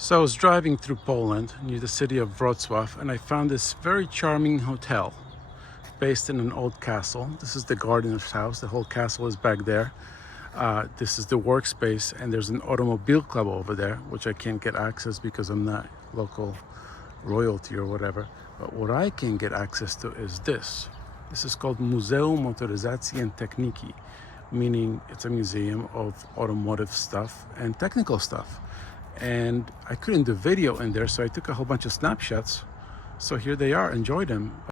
So I was driving through Poland near the city of Wrocław, and I found this very charming hotel based in an old castle. This is the gardener's house. The whole castle is back there. This is the workspace, and there's an automobile club over there, which I can't get access because I'm not local royalty or whatever. But what I can get access to is this. This is called Muzeum Motoryzacji and Techniki, meaning it's a museum of automotive stuff and technical stuff. And I couldn't do video in there, so I took a whole bunch of snapshots. So here they are, enjoy them.